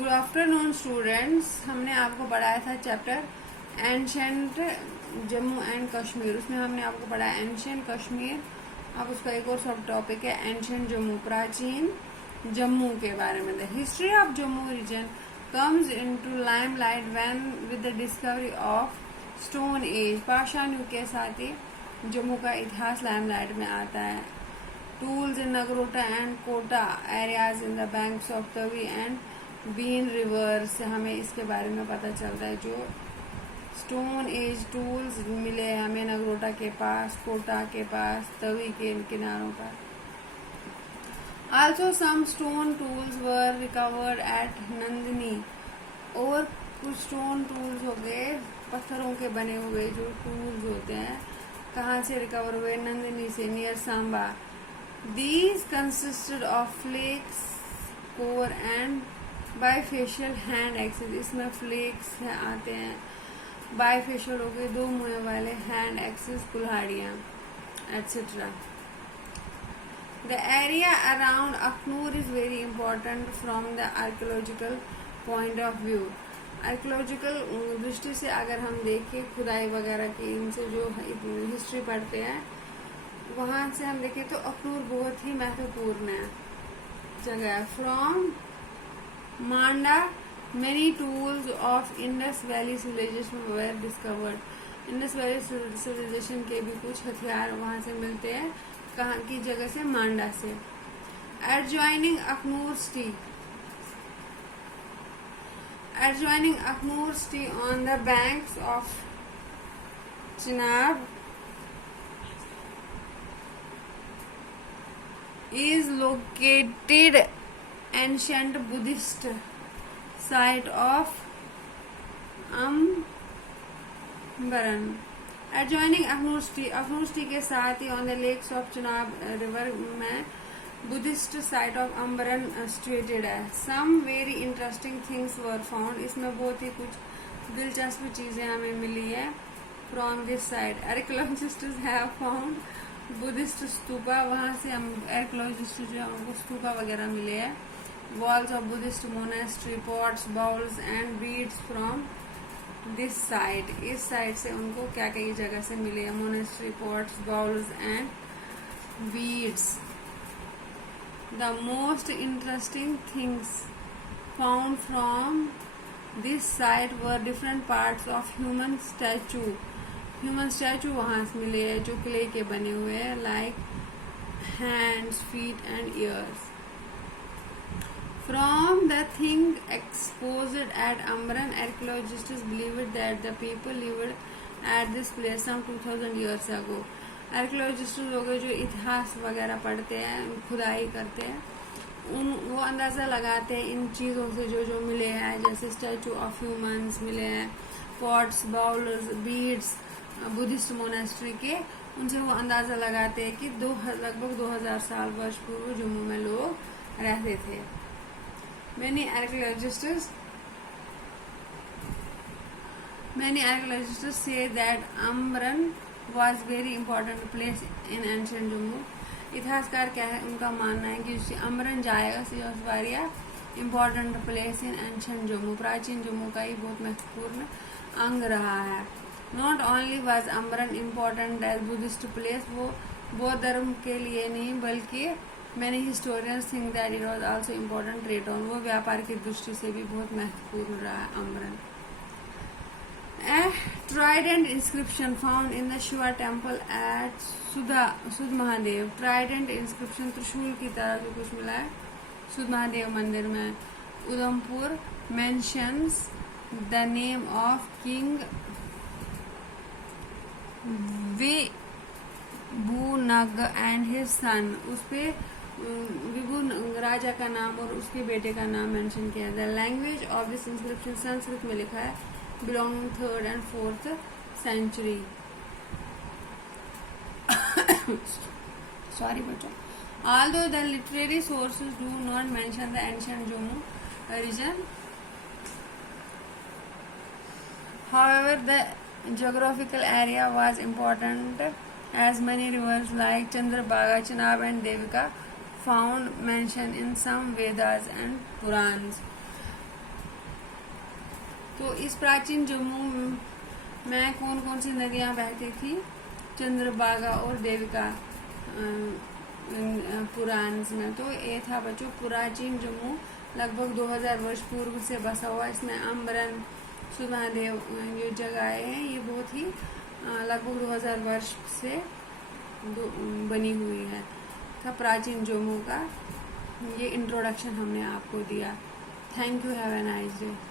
Good afternoon students. हमने आपको पढ़ाया था chapter ancient Jammu and Kashmir. उसमें हमने आपको पढ़ाया एंशेंट कश्मीर। अब उसका एक और सब टॉपिक है एंशेंट जम्मू, प्राचीन जम्मू के बारे में। The history of Jammu region comes into limelight when with the discovery of stone age. पाषाण युग के साथ ही जम्मू का इतिहास लाइमलाइट में आता है। Tools in Nagrota and Kota areas in the banks of Tawi and Bein river से हमें इसके बारे में पता चलता है। जो स्टोन एज टूल्स मिले हमें नगरोटा के पास, कोटा के पास, तवी के किनारों पर। Also some stone tools were recovered at Nandini. और कुछ स्टोन टूल्स हो गए, पत्थरों के बने हुए जो टूल्स होते हैं, कहाँ से रिकवर हुए? नंदिनी से, near Samba. These consisted of flakes, core and bifacial hand axes। इसमें फ्लेक्स आते हैं, बाइफेशियल हो गए दो मुँह वाले, हैंड एक्सेस कुल्हाड़ियाँ etc. The area around Aknoor is very important from the archaeological point of view। Archaeological दृष्टि से अगर हम देखें, खुदाई वगैरह की, इनसे जो हिस्ट्री पढ़ते हैं वहाँ से हम देखें तो अखनूर बहुत ही महत्वपूर्ण जगह है। From Manda many tools of Indus valley civilisation were discovered. Indus valley civilisation के भी कुछ हथियार वहाँ से मिलते हैं। कहाँ की जगह से? मांडा से। Adjoining Akhnoor city on the banks of Chenab is located ancient Buddhist site of Ambaran। Adjoining Akhnur city के साथ ही on the lakes of Chenab river में Buddhist site of Ambaran situated है। Some very interesting things were found। इसमें बहुत ही कुछ दिलचस्प चीजें हमें मिली है। From this site archaeologists have found Buddhist stupa. वहाँ से हम आर्कियोलॉजिस्ट जो उनको स्तूपा वगैरह मिले हैं। Walls of Buddhist monastery, pots, bowls and beads from this site. इस साइट से उनको क्या कई जगह से मिले हैं? Monastery, pots, bowls and beads. The most interesting things found from this site were different parts of human statue वहाँ से मिले हैं जो क्ले के बने हुए हैं, like hands, feet and ears. From the thing exposed at अम्बरन archaeologists believed that the people lived at this place some 2000 years ago। Archaeologist लोग जो इतिहास वगैरह पढ़ते हैं, खुदाई करते हैं, वो अंदाज़ा लगाते हैं इन चीज़ों से जो मिले हैं, जैसे स्टैचू ऑफ ह्यूमंस मिले हैं, pots, bowls, beads Buddhist monastery के। उनसे वो अंदाज़ा लगाते हैं कि लगभग 2000 साल वर्ष पूर्व जम्मू में लोग रहते थे। Many archaeologists say that Ambaran was very important place in ancient Jammu। इतिहासकार क्या है, उनका मानना है कि अम्बरन जाएगा important place in ancient Jammu. प्राचीन जम्मू का ही बहुत महत्वपूर्ण अंग रहा है। Not only was Ambaran important as Buddhist place, वो बौद्ध धर्म के लिए नहीं बल्कि many historians think that it was also important trade on. वो व्यापार की दृष्टि से भी बहुत महत्वपूर्ण रहा है Ambaran. Trident inscription found in the Shiva temple at Sudh Mahadev. Trident inscription त्रिशूल की तरह जो कुछ मिला है सुध महादेव मंदिर में। Udhampur mentions the name of king Vibhunag and his son. उस पे विभु राजा का नाम और उसके बेटे का नाम मेंशन किया है। The language of this inscription Sanskrit में लिखा है, belonging 3rd and 4th century। Sorry बच्चों। Although the literary sources do not mention the ancient Jammu region, however the geographical area was important as many rivers like Chandrabhaga, Chenab and Devika found mention in some Vedas and Purans। तो इस प्राचीन जम्मू में कौन कौन सी नदियां बहती थी? चंद्रभागा और देविका पुराण में। तो ये था बच्चों प्राचीन जम्मू, लगभग 2000 वर्ष पूर्व से बसा हुआ। इसमें अम्बरन सुधादेव जो जगह है ये बहुत ही लगभग 2000 वर्ष से बनी हुई है। था प्राचीन जम्मू का ये इंट्रोडक्शन हमने आपको दिया। Thank you, have a nice day.